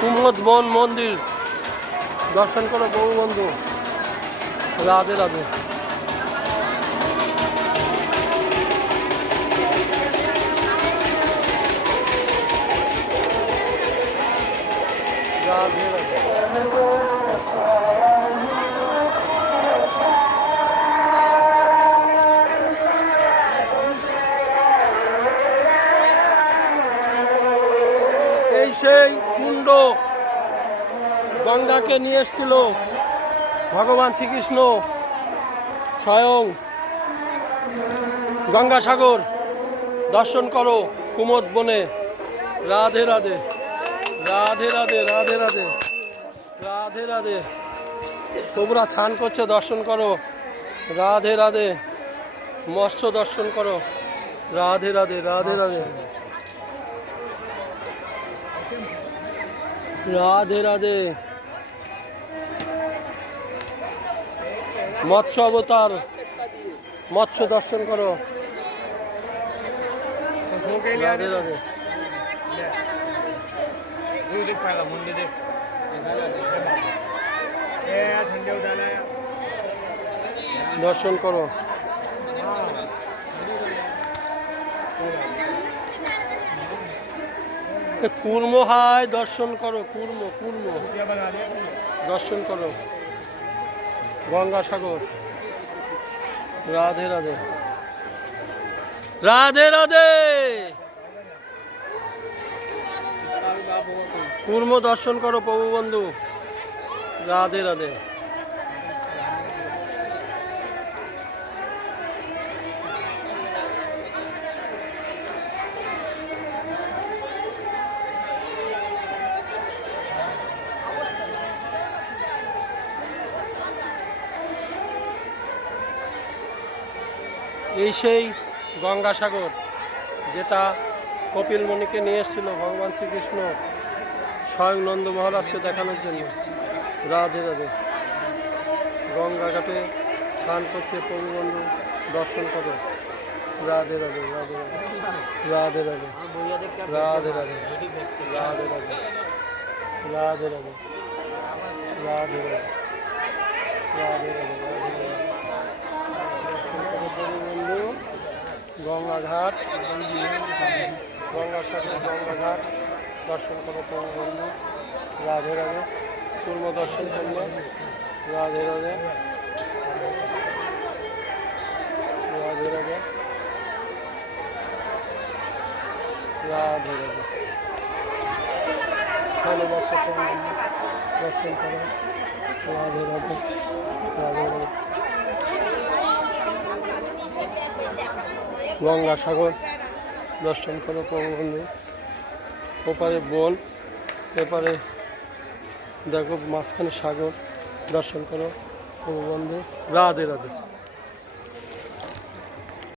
কুমদ বন মন্দির দর্শন করো বহু বন্ধু। রাধে রাধে। রাধে রাধে। এই সেই কুণ্ড, গঙ্গাকে নিয়ে এসেছিল ভগবান শ্রীকৃষ্ণ স্বয়ং। গঙ্গাসাগর দর্শন করো কুমদ বনে। রাধে রাধে রাধে রাধে রাধে রাধে রাধে রাধে। প্রভুরা স্নান করছে, দর্শন করো। রাধে রাধে। মৎস্য দর্শন করো। রাধে রাধে রাধে রাধে রাধে রাধে। মৎস্য অবতার, মৎস্য দর্শন করো। রাধে রাধে। দর্শন করো। কুর্ম হায় দর্শন করো। কুর্ম কুর্ম দর্শন করো। গঙ্গাসাগর। রাধে রাধে রাধে রাধে। কুর্ম দর্শন করো প্রভু বন্ধু। রাধে রাধে। এই সেই গঙ্গাসাগর যেটা কপিলমণিকে নিয়ে এসেছিল ভগবান শ্রীকৃষ্ণ স্বয়ং নন্দ মহারাজকে দেখানোর জন্য। রাধে রাধে। গঙ্গা ঘাটে স্নান করছে প্রভু বন্ধু, দর্শন করো। রাধে রাধে রাধে রাধে রাধে রাধে রাধে রাধে রাধে রাধে রাধে রাধে রাধে রাধে রাধে। বন্ধু গঙ্গাঘাট, গঙ্গাসাগর গঙ্গাঘাট দর্শন করো প্রভু বন্ধু। রাধে রাধে। পূর্ব দর্শন করলো। রাধে রাধে রাধে রাধে রাধে রাধে। সালে দর্শন করো। রাধে রাধে রাধে রাধে। গঙ্গাসাগর দর্শন করো প্রভু বন্ধু। ওপারে বন, এপারে দেখো মাঝখানে সাগর। দর্শন করো প্রভু বন্ধু। রাধে রাধে।